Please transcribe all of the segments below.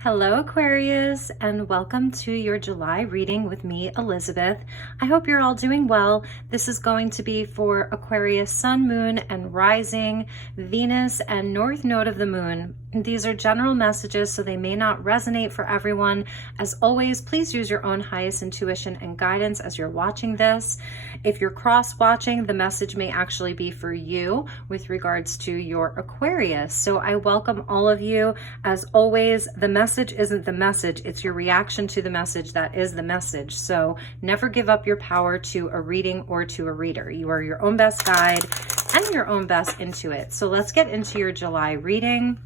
Hello Aquarius, and welcome to your July reading with me, Elizabeth. I hope you're all doing well. This is going to be for Aquarius Sun, Moon, and Rising, Venus, and North Node of the Moon. These are general messages, so they may not resonate for everyone. As always, please use your own highest intuition and guidance as you're watching this. If you're cross-watching, the message may actually be for you with regards to your Aquarius. So I welcome all of you. As always, the message isn't the message, it's your reaction to the message that is the message. So never give up your power to a reading or to a reader. You are your own best guide and your own best intuit. So let's get into your July reading.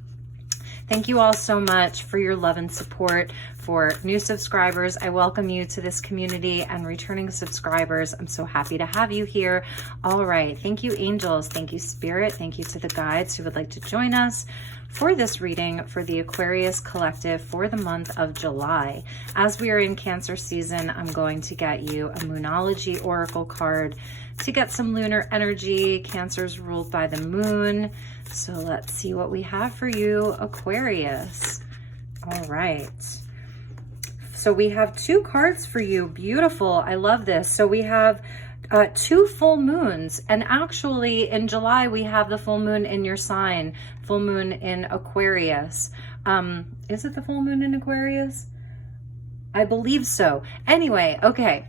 Thank you all so much for your love and support. For new subscribers, I welcome you to this community, and returning subscribers, I'm so happy to have you here. All right, thank you angels, thank you spirit, thank you to the guides who would like to join us for this reading for the Aquarius Collective for the month of July. As we are in Cancer season, I'm going to get you a Moonology Oracle card to get some lunar energy. Cancer's ruled by the moon. So let's see what we have for you, Aquarius. All right. So we have two cards for you. Beautiful. I love this. So we have two full moons, and actually in July we have the full moon in your sign, full moon in Aquarius. Is it the full moon in Aquarius? I believe so. Anyway, okay.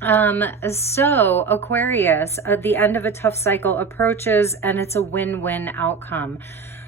So Aquarius, the end of a tough cycle approaches, and it's a win-win outcome.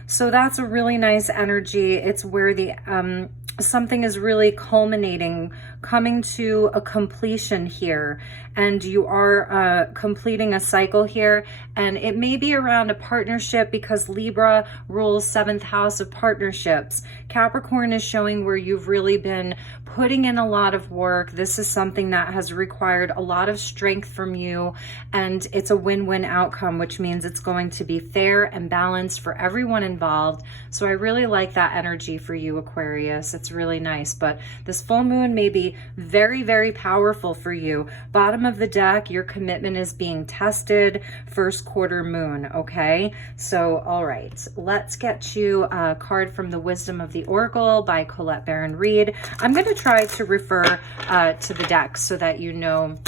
So that's a really nice energy. It's where the something is really culminating, coming to a completion here, and you are completing a cycle here, and it may be around a partnership because Libra rules 7th house of partnerships. Capricorn is showing where you've really been putting in a lot of work. This is something that has required a lot of strength from you, and it's a win-win outcome, which means it's going to be fair and balanced for everyone involved. So I really like that energy for you, Aquarius. It's really nice. But this full moon may be very, very powerful for you. Bottom of the deck, your commitment is being tested. First quarter moon, okay? So, all right, let's get you a card from the Wisdom of the Oracle by Colette Baron Reed. I'm going to try to refer to the decks so that you know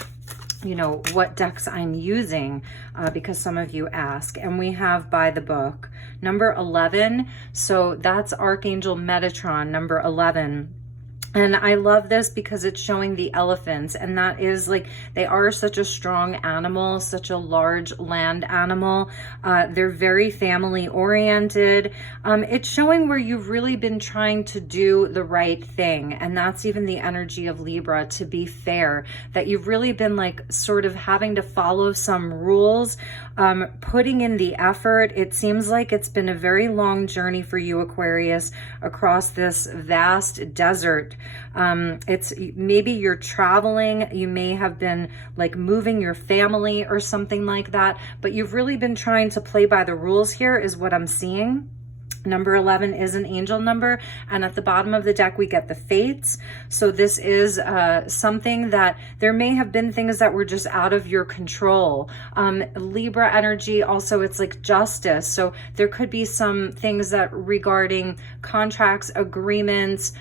what decks I'm using, because some of you ask. And we have by the book number 11. So that's Archangel Metatron, number 11. And I love this because it's showing the elephants, and that is like, they are such a strong animal, such a large land animal. They're very family oriented. It's showing where you've really been trying to do the right thing. And that's even the energy of Libra, to be fair, that you've really been like sort of having to follow some rules, putting in the effort. It seems like it's been a very long journey for you, Aquarius, across this vast desert. It's maybe you're traveling, you may have been like moving your family or something like that, but you've really been trying to play by the rules here is what I'm seeing. Number 11 is an angel number, and at the bottom of the deck we get the fates. So this is something that there may have been things that were just out of your control. Libra energy also, it's like justice. So there could be some things that regarding contracts, agreements,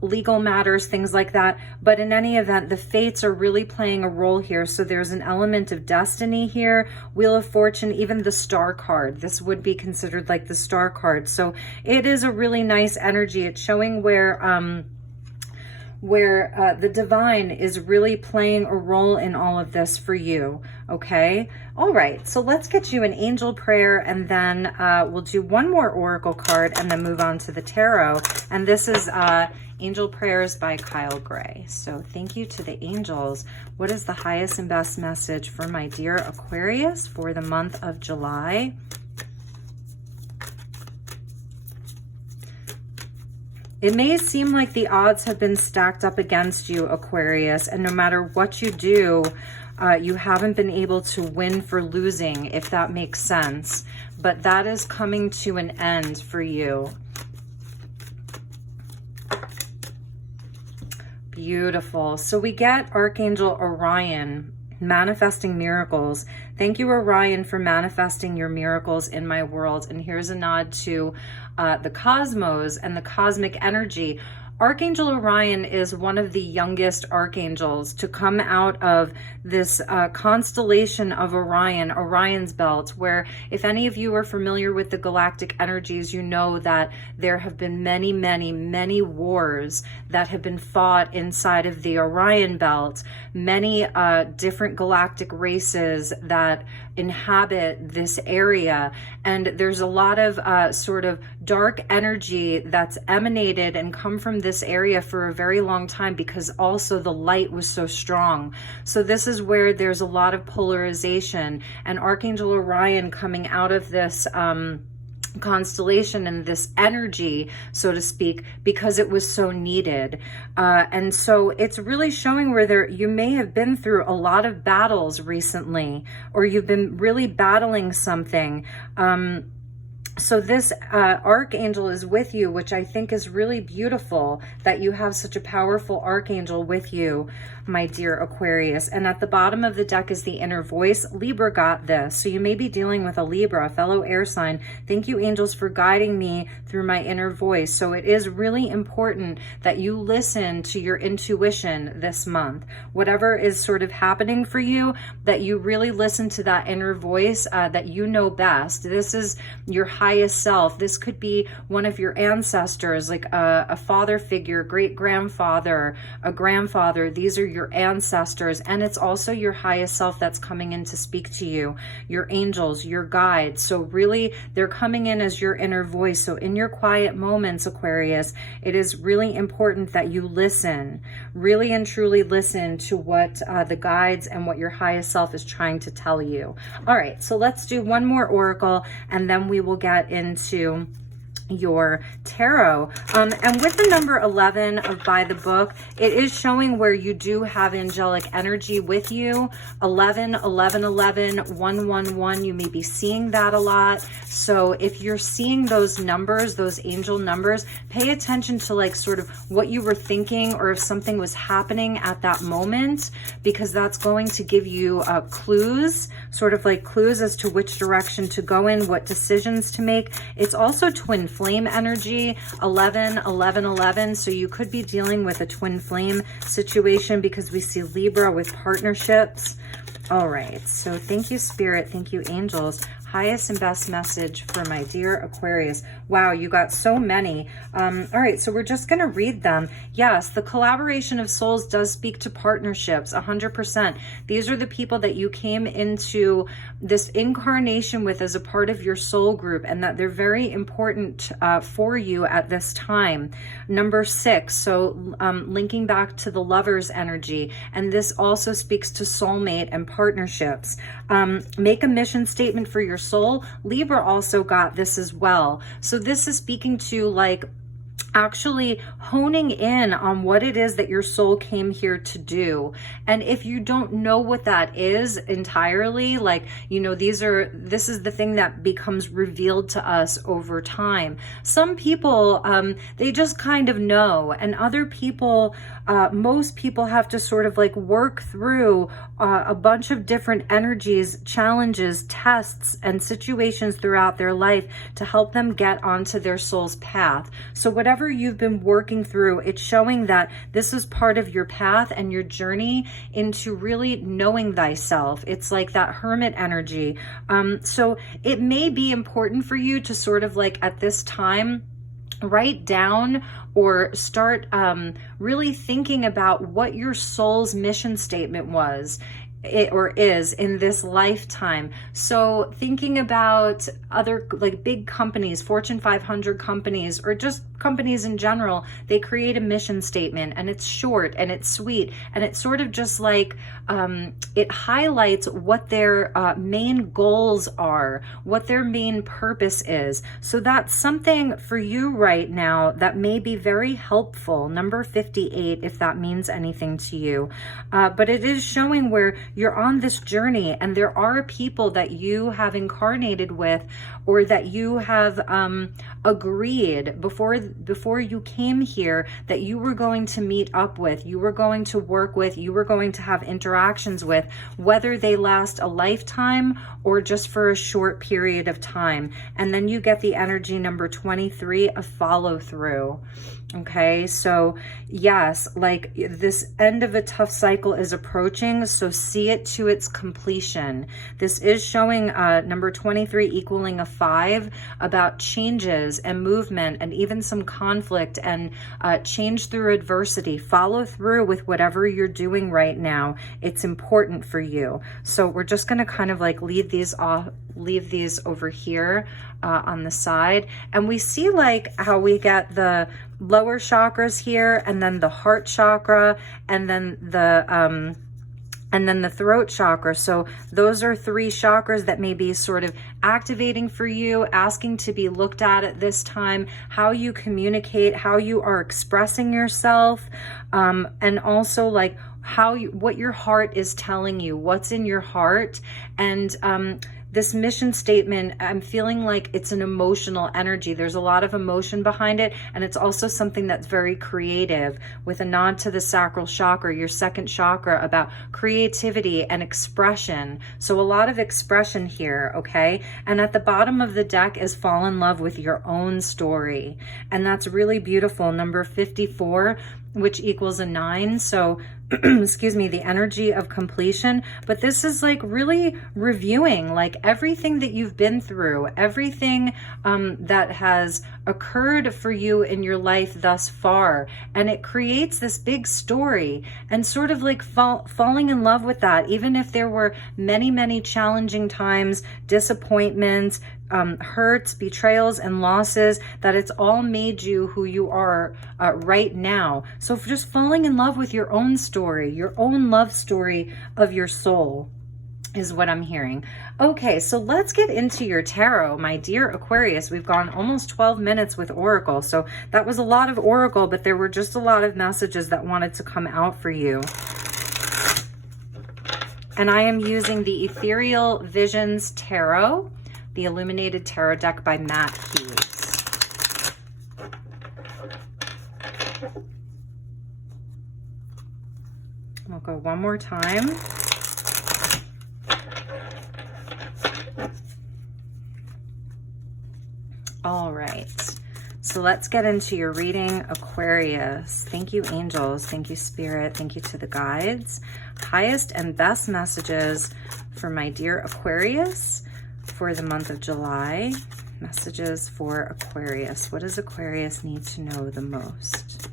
legal matters, things like that. But in any event, the fates are really playing a role here. So there's an element of destiny here, Wheel of Fortune, even the Star card. This would be considered like the Star card. So it is a really nice energy. It's showing where the divine is really playing a role in all of this for you. Okay. All right. So let's get you an angel prayer, and then we'll do one more oracle card and then move on to the tarot. And this is Angel Prayers by Kyle Gray. So thank you to the angels. What is the highest and best message for my dear Aquarius for the month of July? It may seem like the odds have been stacked up against you, Aquarius, and no matter what you do, you haven't been able to win for losing, if that makes sense. But that is coming to an end for you. Beautiful. So we get Archangel Orion manifesting miracles. Thank you, Orion, for manifesting your miracles in my world. And here's a nod to the cosmos and the cosmic energy. Archangel Orion is one of the youngest archangels to come out of this constellation of Orion, Orion's belt, where if any of you are familiar with the galactic energies, you know that there have been many, many, many wars that have been fought inside of the Orion belt, many different galactic races that inhabit this area. And there's a lot of sort of dark energy that's emanated and come from this area for a very long time, because also the light was so strong. So this is where there's a lot of polarization, and Archangel Orion coming out of this constellation and this energy, so to speak, because it was so needed. And so it's really showing where you may have been through a lot of battles recently, or you've been really battling something. So this archangel is with you, which I think is really beautiful that you have such a powerful archangel with you, my dear Aquarius. And at the bottom of the deck is the inner voice. Libra got this. So you may be dealing with a Libra, a fellow air sign. Thank you, angels, for guiding me through my inner voice. So it is really important that you listen to your intuition this month. Whatever is sort of happening for you, that you really listen to that inner voice that you know best. This is your highest self. This could be one of your ancestors, like a father figure, great grandfather, a grandfather. These are your ancestors, and it's also your highest self that's coming in to speak to you, your angels, your guides. So really, they're coming in as your inner voice. So in your quiet moments, Aquarius, it is really important that you listen, really and truly listen to what the guides and what your highest self is trying to tell you. All right, so let's do one more oracle, and then we will get into your tarot. And with the number 11 of By the Book, it is showing where you do have angelic energy with you. 11, 11, 11, 111, you may be seeing that a lot. So if you're seeing those numbers, those angel numbers, pay attention to like sort of what you were thinking, or if something was happening at that moment, because that's going to give you clues, sort of like clues as to which direction to go in, what decisions to make. It's also twin flame energy, 11, 11, 11. So you could be dealing with a twin flame situation, because we see Libra with partnerships. All right. So thank you, Spirit. Thank you, angels. Highest and best message for my dear Aquarius. Wow, you got so many. All right, so we're just going to read them. Yes, the collaboration of souls does speak to partnerships, 100%. These are the people that you came into this incarnation with as a part of your soul group, and that they're very important for you at this time. Number 6, so linking back to the lover's energy, and this also speaks to soulmate and partnerships. Make a mission statement for your soul. Libra also got this as well. So this is speaking to like actually honing in on what it is that your soul came here to do. And if you don't know what that is entirely, like, you know, this is the thing that becomes revealed to us over time. Some people, they just kind of know, and other people, most people have to sort of like work through a bunch of different energies, challenges, tests, and situations throughout their life to help them get onto their soul's path. So whatever you've been working through, it's showing that this is part of your path and your journey into really knowing thyself. It's like that hermit energy. So it may be important for you to sort of like at this time write down or start really thinking about what your soul's mission statement was or is in this lifetime. So thinking about other like big companies, Fortune 500 companies, or just companies in general, they create a mission statement, and it's short and it's sweet, and it's sort of just like it highlights what their main goals are, what their main purpose is. So that's something for you right now that may be very helpful. Number 58, if that means anything to you. But it is showing where you're on this journey, and there are people that you have incarnated with, or that you have agreed before you came here that you were going to meet up with, you were going to work with, you were going to have interactions with, whether they last a lifetime or just for a short period of time. And then you get the energy number 23 of follow through. Okay, so yes, like this end of a tough cycle is approaching, so see it to its completion. This is showing number 23 equaling a 5, about changes and movement and even some conflict and change through adversity. Follow through with whatever you're doing right now. It's important for you. So we're just going to kind of like leave these over here on the side, and we see like how we get the lower chakras here, and then the heart chakra, and then the throat chakra. So those are 3 chakras that may be sort of activating for you, asking to be looked at this time, how you communicate, how you are expressing yourself, and also like what your heart is telling you, what's in your heart. And this mission statement, I'm feeling like it's an emotional energy. There's a lot of emotion behind it, and it's also something that's very creative, with a nod to the sacral chakra, your second chakra, about creativity and expression. So a lot of expression here, okay? And at the bottom of the deck is fall in love with your own story, and that's really beautiful. Number 54, which equals a 9. So excuse me, the energy of completion. But this is like really reviewing like everything that you've been through, everything that has occurred for you in your life thus far. And it creates this big story, and sort of like falling in love with that, even if there were many, many challenging times, disappointments, hurts, betrayals, and losses, that it's all made you who you are right now. So just falling in love with your own story, your own love story of your soul, is what I'm hearing. Okay, so let's get into your tarot, my dear Aquarius. We've gone almost 12 minutes with Oracle. So that was a lot of Oracle, but there were just a lot of messages that wanted to come out for you. And I am using the Ethereal Visions Tarot, the Illuminated Tarot deck by Matt Hughes. We'll go one more time. All right, so let's get into your reading, Aquarius. Thank you, angels. Thank you, Spirit. Thank you to the guides. Highest and best messages for my dear Aquarius for the month of July. Messages for Aquarius. What does Aquarius need to know the most?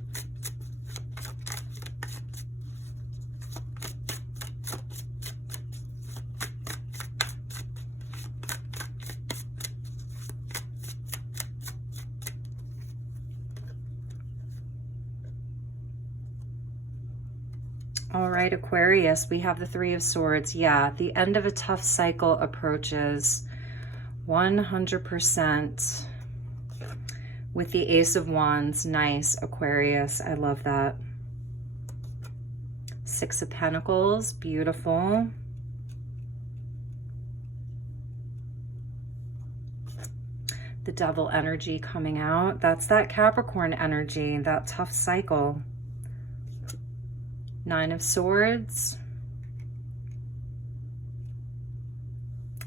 All right, Aquarius, we have the 3 of Swords. Yeah, the end of a tough cycle approaches 100% with the Ace of Wands. Nice, Aquarius. I love that. 6 of Pentacles. Beautiful. The Devil energy coming out. That's that Capricorn energy, that tough cycle. 9 of Swords.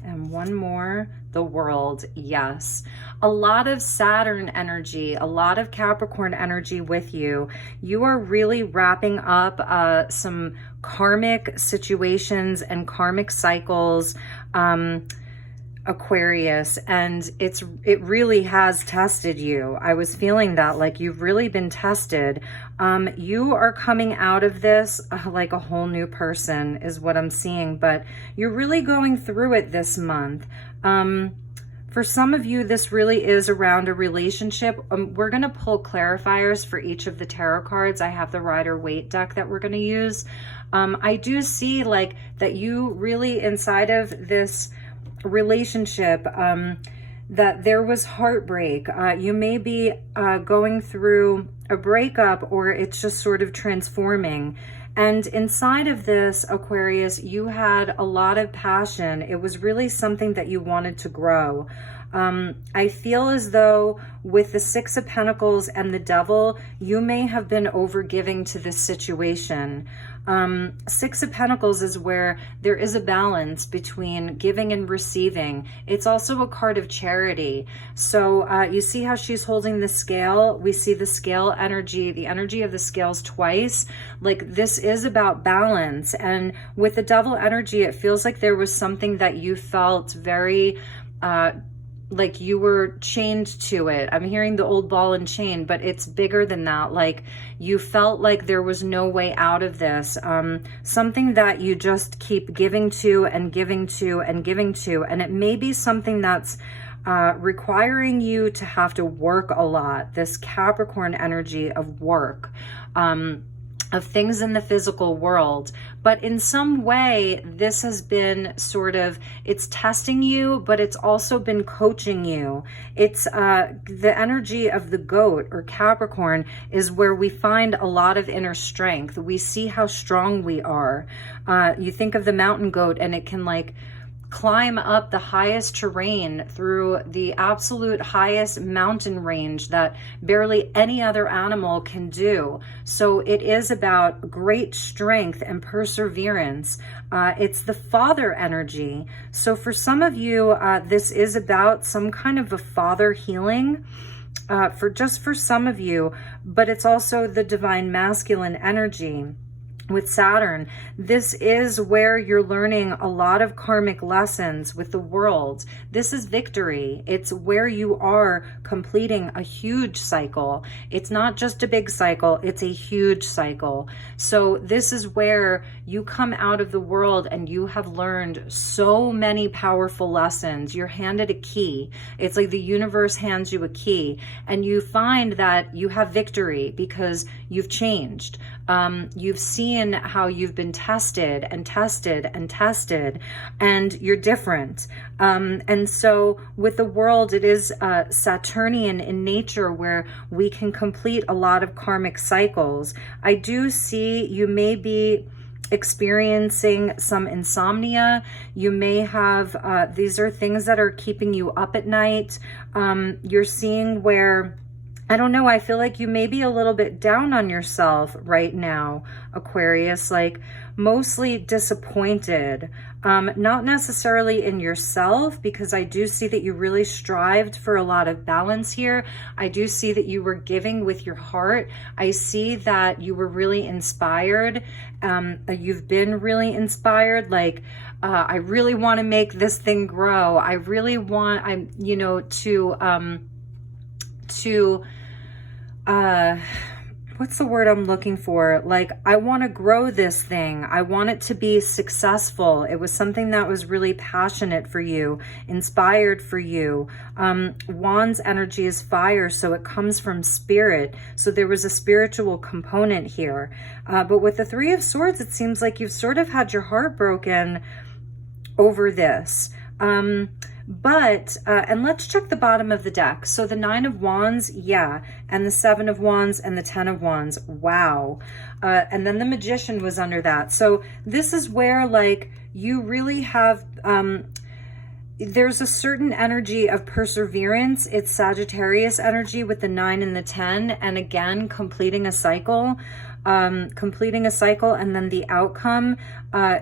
And one more, the World. Yes. A lot of Saturn energy, a lot of Capricorn energy with you. You are really wrapping up some karmic situations and karmic cycles, Aquarius, and it really has tested you. I was feeling that, like, you've really been tested. You are coming out of this like a whole new person is what I'm seeing, but you're really going through it this month. For some of you, this really is around a relationship. We're going to pull clarifiers for each of the tarot cards. I have the Rider-Waite deck that we're going to use. I do see like that you really inside of this relationship, that there was heartbreak. You may be going through a breakup, or it's just sort of transforming. And inside of this, Aquarius, you had a lot of passion. It was really something that you wanted to grow. I feel as though with the Six of Pentacles and the Devil, you may have been overgiving to this situation. Six of Pentacles is where there is a balance between giving and receiving. It's also a card of charity. So you see how she's holding the scale? We see the scale energy, the energy of the scales twice. Like, this is about balance. And with the Devil energy, it feels like there was something that you felt very like you were chained to it. I'm hearing the old ball and chain, but it's bigger than that. Like, you felt like there was no way out of this. Something that you just keep giving to and giving to and giving to. And it may be something that's requiring you to have to work a lot. This Capricorn energy of work. Of things in the physical world. But in some way, this has been sort of, it's testing you, but it's also been coaching you. It's the energy of the goat or Capricorn is where we find a lot of inner strength. We see how strong we are. You think of the mountain goat and it can like climb up the highest terrain through the absolute highest mountain range that barely any other animal can do. So it is about great strength and perseverance. It's the father energy. So for some of you, this is about some kind of a father healing. For some of you, but it's also the divine masculine energy. With Saturn, this is where you're learning a lot of karmic lessons with the world. This is victory. It's where you are completing a huge cycle. It's not just a big cycle, it's a huge cycle. So this is where you come out of the world and you have learned so many powerful lessons. You're handed a key. It's like the universe hands you a key and you find that you have victory because you've changed. You've seen how you've been tested and tested and tested, and you're different. And so with the world, it is Saturnian in nature where we can complete a lot of karmic cycles. I do see you may be experiencing some insomnia. You may have, these are things that are keeping you up at night. You're seeing where, I don't know, I feel like you may be a little bit down on yourself right now, Aquarius, like mostly disappointed. Not necessarily in yourself, because I do see that you really strived for a lot of balance here. I do see that you were giving with your heart. I see that you were really inspired. You've been really inspired. Like, I really want to make this thing grow. I really want, what's the word I'm looking for? Like, I want to grow this thing. I want it to be successful. It was something that was really passionate for you, inspired for you. Wands energy is fire, so it comes from spirit. So there was a spiritual component here. But with the Three of Swords, it seems like you've sort of had your heart broken over this. And let's check the bottom of the deck. So the Nine of Wands, yeah. And the Seven of Wands and the Ten of Wands, wow. And then the Magician was under that. So this is where, like, you really have, there's a certain energy of perseverance. It's Sagittarius energy with the 9 and the 10. And again, completing a cycle. And then the outcome,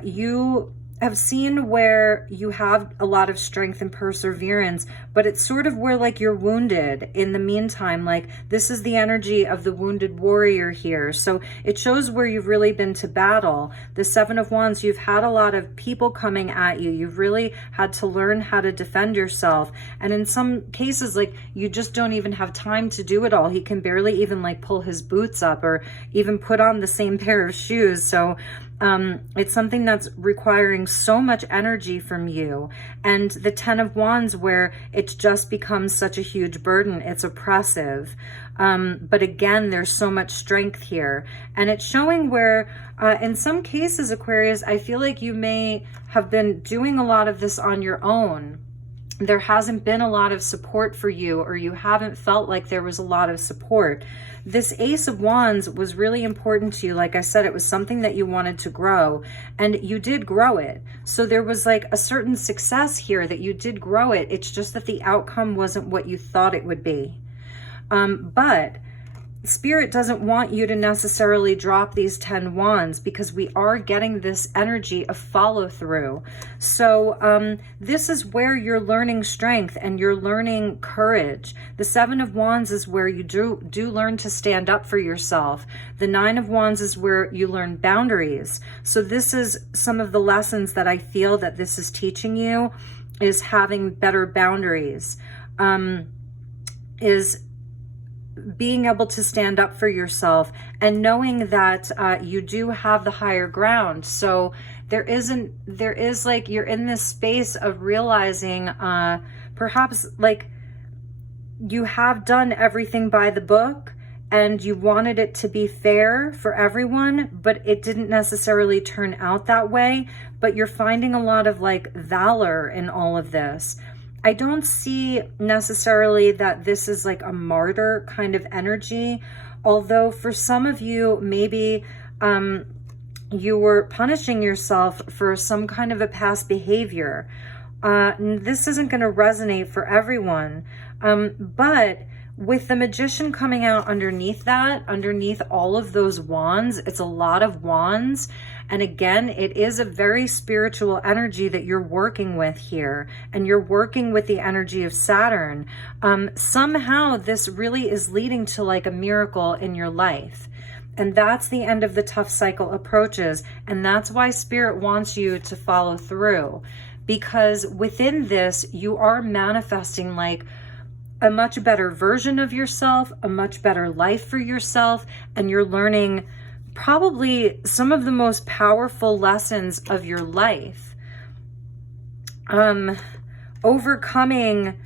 you have seen where you have a lot of strength and perseverance, but it's sort of where, like, you're wounded in the meantime. Like, this is the energy of the wounded warrior here. So it shows where you've really been to battle. The Seven of Wands, you've had a lot of people coming at you. You've really had to learn how to defend yourself. And in some cases, like, you just don't even have time to do it all. He can barely even, like, pull his boots up or even put on the same pair of shoes. So it's something that's requiring so much energy from you. And the Ten of Wands, where it just becomes such a huge burden, it's oppressive. But again, there's so much strength here. And it's showing where, in some cases, Aquarius, I feel like you may have been doing a lot of this on your own. there hasn't been a lot of support for you, or you haven't felt like there was a lot of support. This Ace of Wands was really important to you. Like I said, it was something that you wanted to grow, and you did grow it. So there was like a certain success here that you did grow it. It's just that the outcome wasn't what you thought it would be. But Spirit doesn't want you to necessarily drop these 10 wands, because we are getting this energy of follow through. So this is where you're learning strength and you're learning courage. The 7 of Wands is where you do learn to stand up for yourself. The 9 of Wands is where you learn boundaries. So this is some of the lessons that I feel that this is teaching you, is having better boundaries, is being able to stand up for yourself, and knowing that you do have the higher ground. So there is like, you're in this space of realizing perhaps like you have done everything by the book and you wanted it to be fair for everyone, but it didn't necessarily turn out that way. But you're finding a lot of like valor in all of this. I don't see necessarily that this is like a martyr kind of energy, although for some of you, maybe you were punishing yourself for some kind of a past behavior. This isn't going to resonate for everyone, but with the Magician coming out underneath that, underneath all of those wands, it's a lot of wands. And again, it is a very spiritual energy that you're working with here. And you're working with the energy of Saturn. Somehow this really is leading to like a miracle in your life. And that's the end of the tough cycle approaches. And that's why Spirit wants you to follow through. Because within this, you are manifesting like a much better version of yourself, a much better life for yourself, and you're learning probably some of the most powerful lessons of your life. Overcoming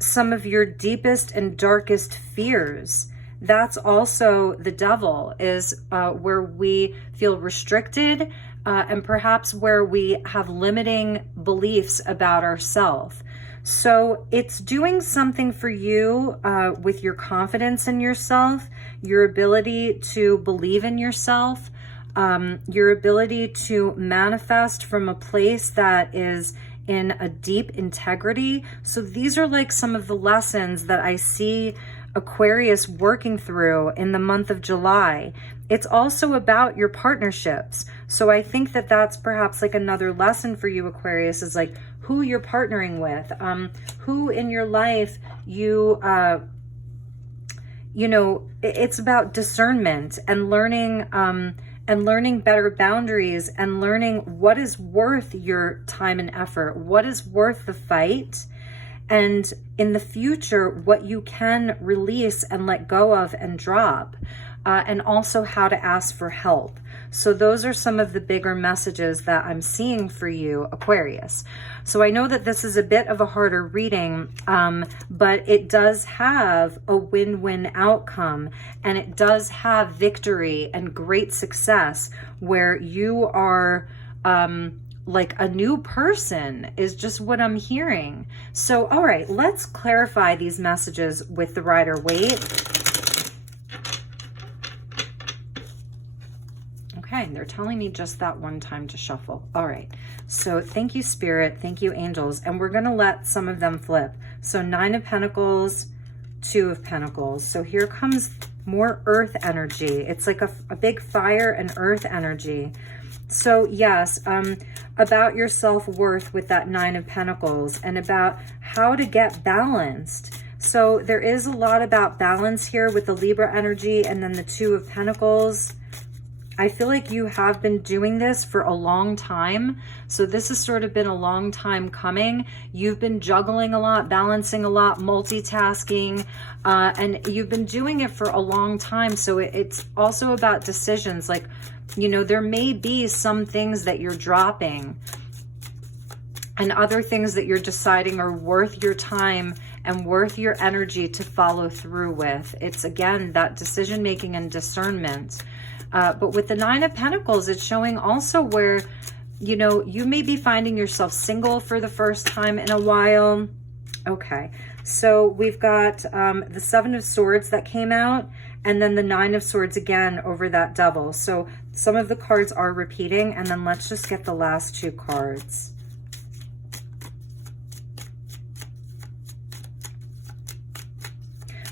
some of your deepest and darkest fears. That's also the devil, is where we feel restricted, and perhaps where we have limiting beliefs about ourselves. So it's doing something for you with your confidence in yourself, your ability to believe in yourself, your ability to manifest from a place that is in a deep integrity. So these are like some of the lessons that I see Aquarius working through in the month of July. It's also about your partnerships. So I think that that's perhaps like another lesson for you, Aquarius, is like who you're partnering with, who in your life you know, it's about discernment and learning better boundaries, and learning what is worth your time and effort, what is worth the fight, and in the future, what you can release and let go of and drop, and also how to ask for help. So those are some of the bigger messages that I'm seeing for you, Aquarius. So I know that this is a bit of a harder reading, but it does have a win-win outcome, and it does have victory and great success where you are like a new person, is just what I'm hearing. So, all right, let's clarify these messages with the Rider-Waite. Okay, they're telling me just that one time to shuffle. All right, so thank you, Spirit. Thank you, angels. And we're going to let some of them flip. So 9 of Pentacles, 2 of Pentacles. So here comes more earth energy. It's like a big fire and earth energy. So yes, about your self-worth with that 9 of Pentacles, and about how to get balanced. So there is a lot about balance here with the Libra energy, and then the 2 of Pentacles. I feel like you have been doing this for a long time. So this has sort of been a long time coming. You've been juggling a lot, balancing a lot, multitasking, and you've been doing it for a long time. So it's also about decisions. Like, you know, there may be some things that you're dropping and other things that you're deciding are worth your time and worth your energy to follow through with. It's, again, that decision making and discernment. But with the 9 of Pentacles, it's showing also where, you know, you may be finding yourself single for the first time in a while. Okay, so we've got the Seven of Swords that came out, and then the Nine of Swords again over that Devil. So some of the cards are repeating, and then let's just get the last two cards.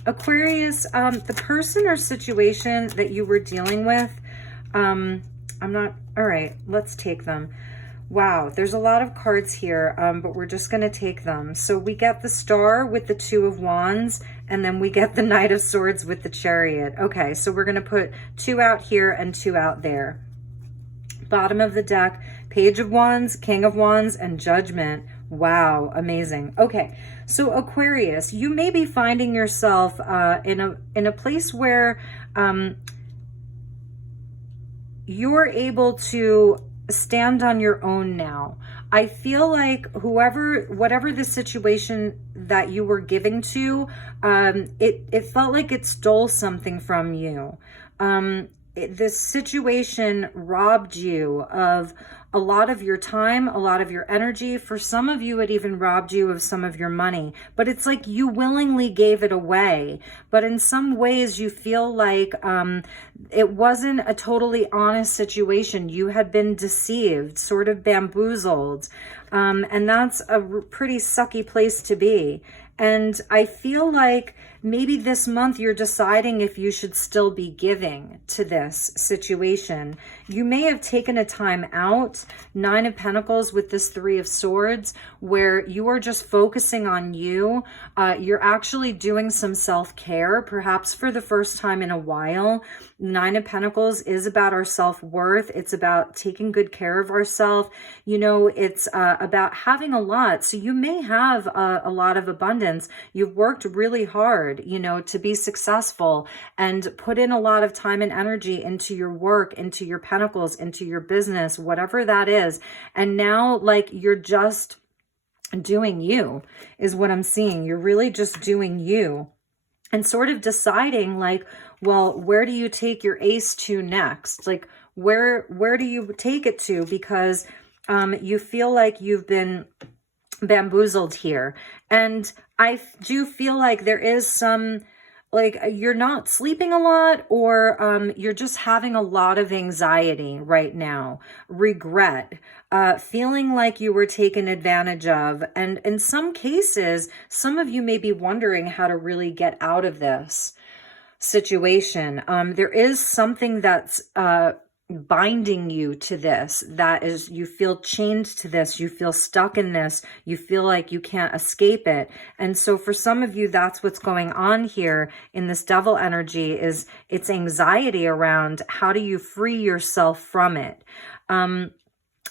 Aquarius, the person or situation that you were dealing with, all right, let's take them. Wow, there's a lot of cards here, but we're just going to take them. So we get the Star with the Two of Wands, and then we get the Knight of Swords with the Chariot. Okay, so we're going to put 2 out here and 2 out there. Bottom of the deck, Page of Wands, King of Wands, and Judgment. Wow, amazing. Okay, so Aquarius, you may be finding yourself in a place where you're able to stand on your own now. I feel like whatever the situation that you were giving to, it felt like it stole something from you. This situation robbed you of a lot of your time, a lot of your energy. For some of you, it even robbed you of some of your money. But it's like you willingly gave it away. But in some ways, you feel like it wasn't a totally honest situation. You had been deceived, sort of bamboozled. And that's a pretty sucky place to be. And I feel like maybe this month you're deciding if you should still be giving to this situation. You may have taken a time out, 9 of Pentacles with this 3 of Swords, where you are just focusing on you. You're actually doing some self-care, perhaps for the first time in a while. 9 of Pentacles is about our self-worth. It's about taking good care of ourselves. You know, it's about having a lot. So you may have a lot of abundance. You've worked really hard, you know, to be successful and put in a lot of time and energy into your work, into your pentacles, into your business, whatever that is. And now, like, you're just doing you is what I'm seeing. You're really just doing you and sort of deciding, like, well, where do you take your ace to next? Like, where do you take it to? Because you feel like you've been bamboozled here. And I do feel like there is some, like, you're not sleeping a lot, or you're just having a lot of anxiety right now, regret, feeling like you were taken advantage of. And in some cases, some of you may be wondering how to really get out of this situation. There is something that's binding you to this, that is, you feel chained to this, you feel stuck in this, you feel like you can't escape it. And so for some of you, that's what's going on here in this Devil energy, is it's anxiety around how do you free yourself from it. And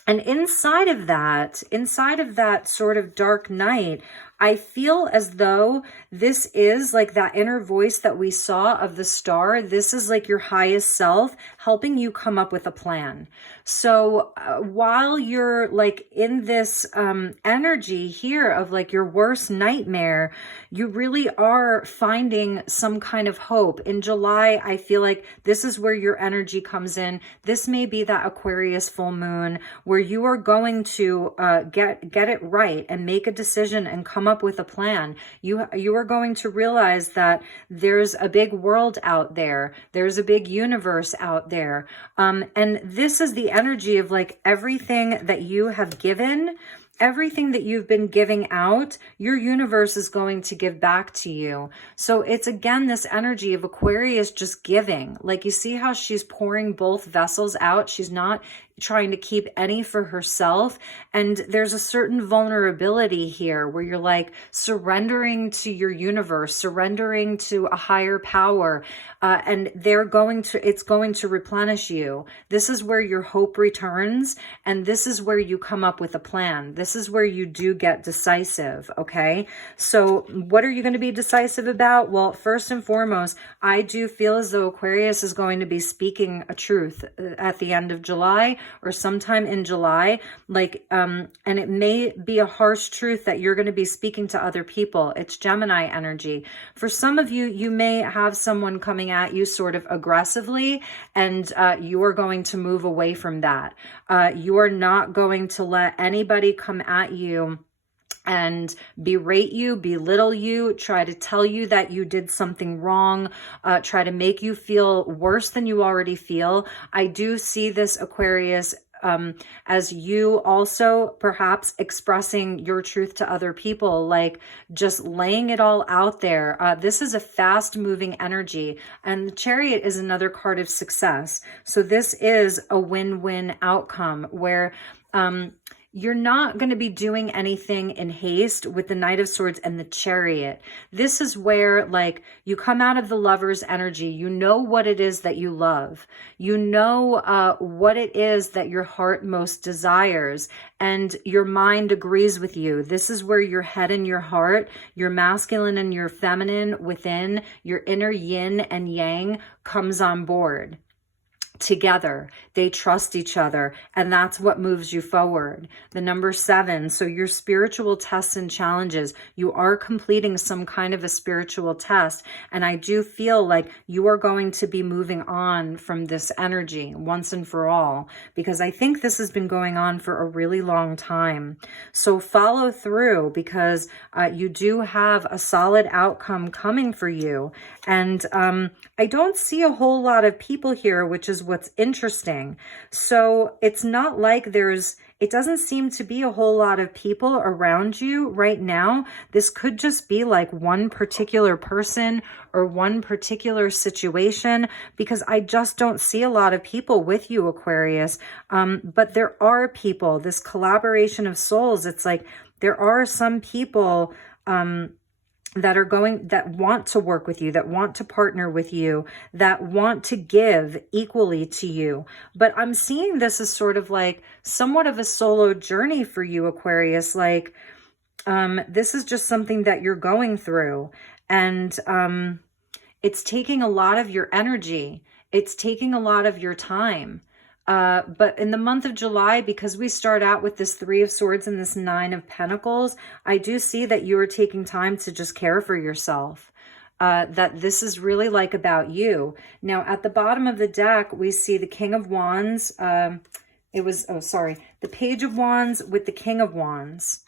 inside of that sort of dark night, I feel as though this is like that inner voice that we saw of the Star. This is like your highest self helping you come up with a plan. So while you're like in this energy here of like your worst nightmare, you really are finding some kind of hope. In July, I feel like this is where your energy comes in. This may be that Aquarius full moon where you are going to get it right and make a decision and come up with a plan. You are going to realize that there's a big world out there. There's a big universe out there. And this is the energy of like everything that you have given, everything that you've been giving out, your universe is going to give back to you. So it's again this energy of Aquarius just giving. Like, you see how she's pouring both vessels out. She's not trying to keep any for herself. And there's a certain vulnerability here where you're like surrendering to your universe, surrendering to a higher power, and it's going to replenish you. This is where your hope returns, and this is where you come up with a plan. This is where you do get decisive, okay? So what are you going to be decisive about? Well, first and foremost, I do feel as though Aquarius is going to be speaking a truth at the end of July, or sometime in July, like, and it may be a harsh truth that you're going to be speaking to other people. It's Gemini energy. For some of you, you may have someone coming at you sort of aggressively, and you are going to move away from that. You are not going to let anybody come at you and berate you, belittle you, try to tell you that you did something wrong, try to make you feel worse than you already feel. I do see this, Aquarius, as you also perhaps expressing your truth to other people, like just laying it all out there. This is a fast moving energy, and the Chariot is another card of success. So this is a win-win outcome where you're not going to be doing anything in haste with the Knight of Swords and the Chariot. This is where, like, you come out of the Lover's energy. You know what it is that you love. You know what it is that your heart most desires, and your mind agrees with you. This is where your head and your heart, your masculine and your feminine within, your inner yin and yang comes on board. Together, they trust each other, and that's what moves you forward. The number 7, so your spiritual tests and challenges, you are completing some kind of a spiritual test, and I do feel like you are going to be moving on from this energy once and for all, because I think this has been going on for a really long time. So follow through, because you do have a solid outcome coming for you, and I don't see a whole lot of people here, which is what's interesting. So it's not like it doesn't seem to be a whole lot of people around you right now. This could just be like one particular person or one particular situation, because I just don't see a lot of people with you, Aquarius. But there are people, this collaboration of souls. It's like there are some people that want to work with you, that want to partner with you, that want to give equally to you. But I'm seeing this as sort of like somewhat of a solo journey for you, Aquarius. Like, this is just something that you're going through, and it's taking a lot of your energy. It's taking a lot of your time. But in the month of July, because we start out with this 3 of Swords and this 9 of Pentacles, I do see that you are taking time to just care for yourself. That this is really like about you. Now, at the bottom of the deck, we see the King of Wands. The Page of Wands with the King of Wands.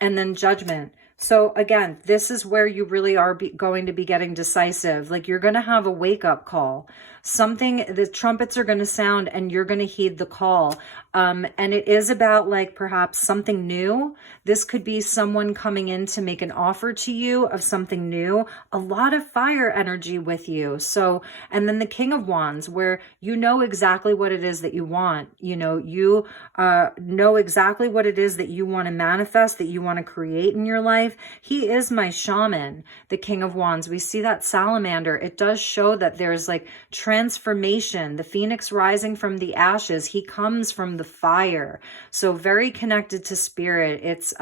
And then Judgment. So again, this is where you really are going to be getting decisive. Like, you're going to have a wake-up call. The trumpets are going to sound, and you're going to heed the call. And it is about, like, perhaps something new. This could be someone coming in to make an offer to you of something new. A lot of fire energy with you. So, and then the King of Wands, where you know exactly what it is that you want. You know exactly what it is that you want to manifest, that you want to create in your life. He is my shaman, the King of Wands. We see that salamander. It does show that there's like transformation, the phoenix rising from the ashes. He comes from the fire. So very connected to spirit. It's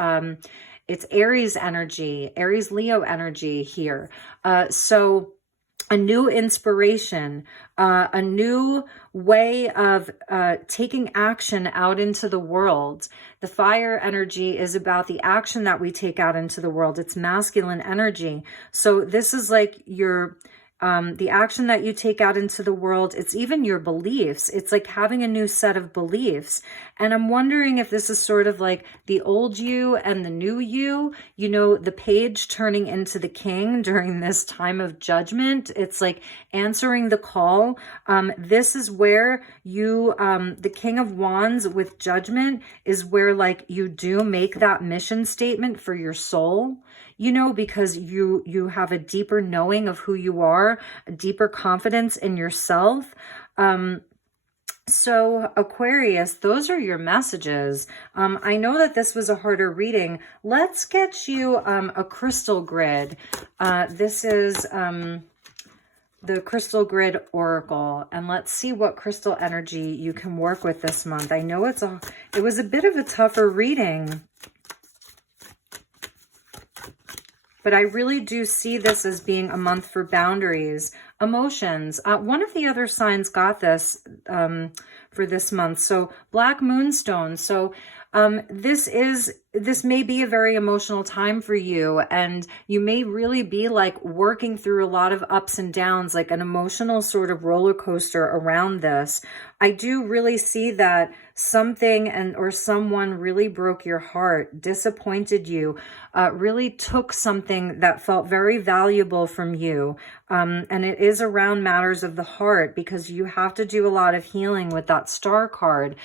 Aries energy, Aries Leo energy here. So a new inspiration, a new way of taking action out into the world. The fire energy is about the action that we take out into the world. It's masculine energy. So this is like the action that you take out into the world. It's even your beliefs. It's like having a new set of beliefs. And I'm wondering if this is sort of like the old you and the new you, the page turning into the king during this time of judgment. It's like answering the call. This is where the King of Wands with Judgment is where, like, you do make that mission statement for your soul. Because you have a deeper knowing of who you are, a deeper confidence in yourself. So Aquarius, those are your messages. I know that this was a harder reading. Let's get you a crystal grid. This is the Crystal Grid Oracle, and let's see what crystal energy you can work with this month. I know it was a bit of a tougher reading, but I really do see this as being a month for boundaries, emotions. One of the other signs got this for this month. So Black Moonstone. So this may be a very emotional time for you, and you may really be like working through a lot of ups and downs, like an emotional sort of roller coaster around this. I do really see that something or someone really broke your heart, disappointed you, really took something that felt very valuable from you. And it is around matters of the heart, because you have to do a lot of healing with that star card.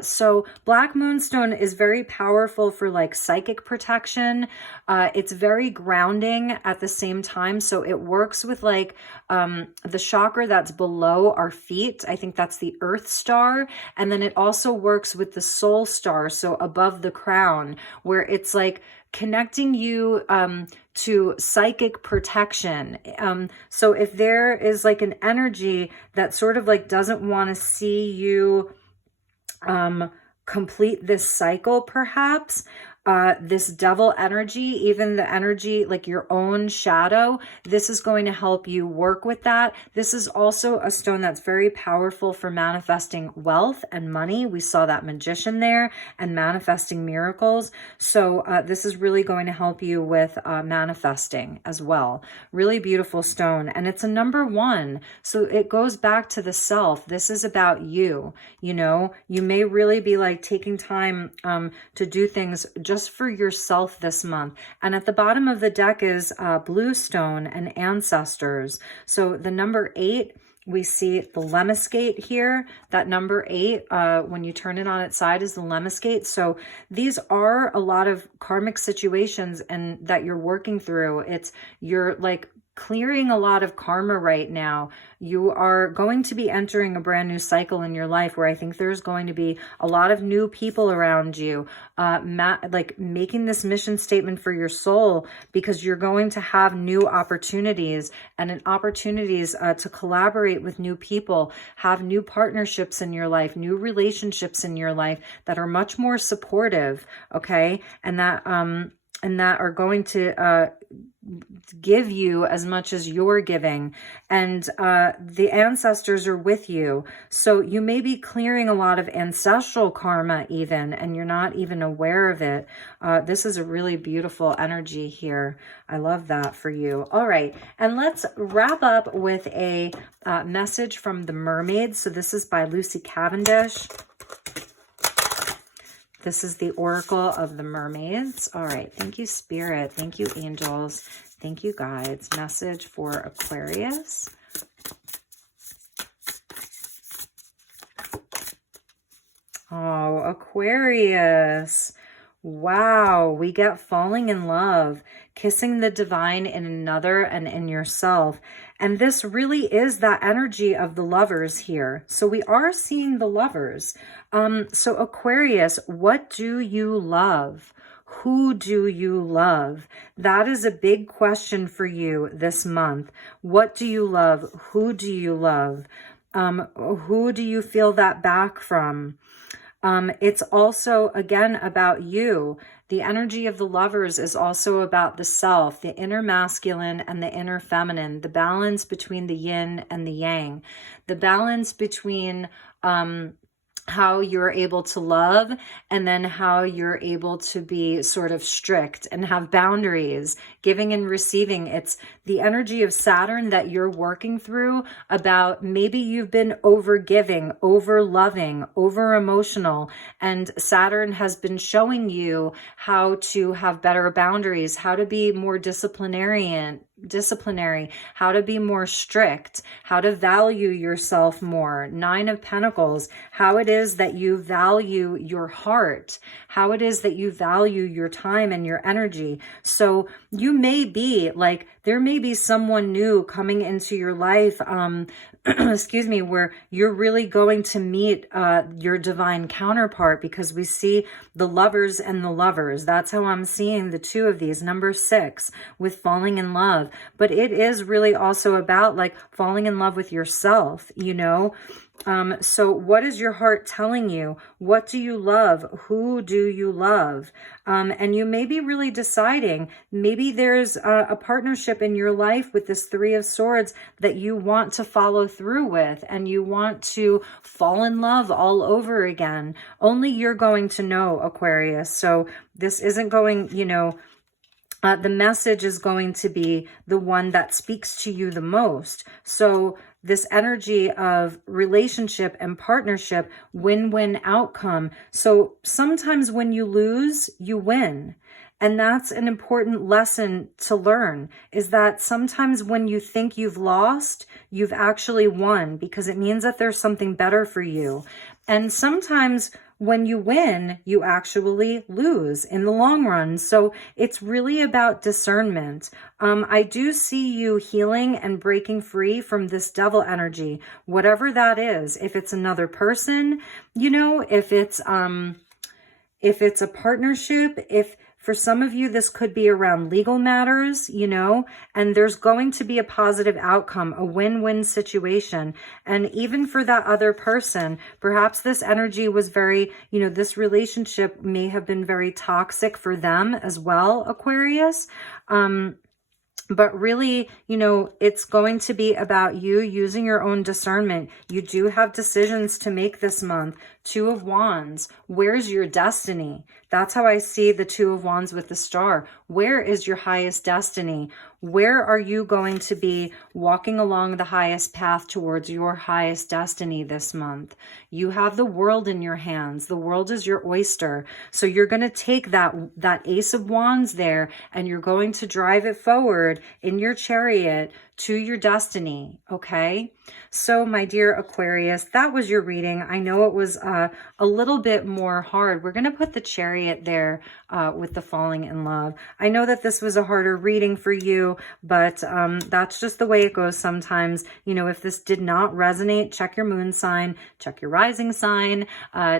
So Black Moonstone is very powerful for like psychic protection. It's very grounding at the same time. So it works with like the chakra that's below our feet. I think that's the Earth Star. And then it also works with the Soul Star, so above the crown, where it's like connecting you to psychic protection. So if there is like an energy that sort of like doesn't want to see you complete this cycle, perhaps, this devil energy, even the energy like your own shadow, this is going to help you work with that. This is also a stone that's very powerful for manifesting wealth and money. We saw that Magician there, and manifesting miracles. So this is really going to help you with manifesting as well. Really beautiful stone. And it's a number 1. So it goes back to the self. This is about you. You know, you may really be like taking time to do things just for yourself this month. And at the bottom of the deck is Bluestone and Ancestors. So the number 8, we see the Lemniscate here. That number 8, when you turn it on its side, is the Lemniscate. So these are a lot of karmic situations and that you're working through. You're like clearing a lot of karma right now. You are going to be entering a brand new cycle in your life where I think there's going to be a lot of new people around you, like making this mission statement for your soul, because you're going to have new opportunities and opportunities to collaborate with new people, have new partnerships in your life, new relationships in your life that are much more supportive, okay? And that are going to give you as much as you're giving, and the ancestors are with you. So you may be clearing a lot of ancestral karma even, and you're not even aware of it. This is a really beautiful energy here. I love that for you. All right, and let's wrap up with a message from the Mermaids. So this is by Lucy Cavendish. This is the Oracle of the Mermaids. All right. Thank you, Spirit. Thank you, angels. Thank you, guides. Message for Aquarius. Oh, Aquarius. Wow. We get falling in love, kissing the divine in another and in yourself. And this really is that energy of the lovers here. So we are seeing the lovers. So Aquarius, what do you love? Who do you love? That is a big question for you this month. What do you love? Who do you love? Who do you feel that back from? It's also, again, about you. The energy of the lovers is also about the self, the inner masculine and the inner feminine, the balance between the yin and the yang, the balance between how you're able to love and then how you're able to be sort of strict and have boundaries, giving and receiving. It's the energy of Saturn that you're working through about maybe you've been over giving, over loving, over emotional, and Saturn has been showing you how to have better boundaries, how to be more disciplinary, how to be more strict, how to value yourself more. 9 of Pentacles, how it is that you value your heart, how it is that you value your time and your energy. So you may be like, there may be someone new coming into your life, excuse me, where you're really going to meet your divine counterpart, because we see the lovers and the lovers. That's how I'm seeing the 2 of these, number 6, with falling in love. love. But it is really also about like falling in love with yourself, you know? So what is your heart telling you? What do you love? Who do you love? And you may be really deciding, maybe there's a partnership in your life with this Three of Swords that you want to follow through with, and you want to fall in love all over again. Only you're going to know, Aquarius. So this isn't going, you know, the message is going to be the one that speaks to you the most. So this energy of relationship and partnership, win-win outcome. So sometimes when you lose, you win. And that's an important lesson to learn, is that sometimes when you think you've lost, you've actually won, because it means that there's something better for you. And sometimes when you win, you actually lose in the long run. So it's really about discernment. I do see you healing and breaking free from this devil energy, whatever that is. If it's another person, you know, if it's a partnership, if for some of you, this could be around legal matters, you know, and there's going to be a positive outcome, a win-win situation. And even for that other person, perhaps this energy was very, you know, this relationship may have been very toxic for them as well, Aquarius. But really, you know, it's going to be about you using your own discernment. You do have decisions to make this month. Two of Wands. Where's your destiny? That's how I see the Two of Wands with the star. Where is your highest destiny? Where are you going to be walking along the highest path towards your highest destiny this month? You have the world in your hands. The world is your oyster. So you're going to take that Ace of Wands there, and you're going to drive it forward in your chariot to your destiny, okay? So my dear Aquarius, that was your reading. I know it was a little bit more hard. We're going to put the chariot there with the falling in love. I know that this was a harder reading for you, but that's just the way it goes sometimes. You know, if this did not resonate, check your moon sign, check your rising sign,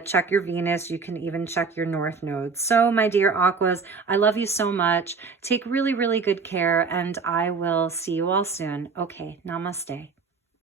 check your Venus. You can even check your North Node. So my dear Aquas, I love you so much. Take really, really good care, and I will see you all soon. Okay, namaste.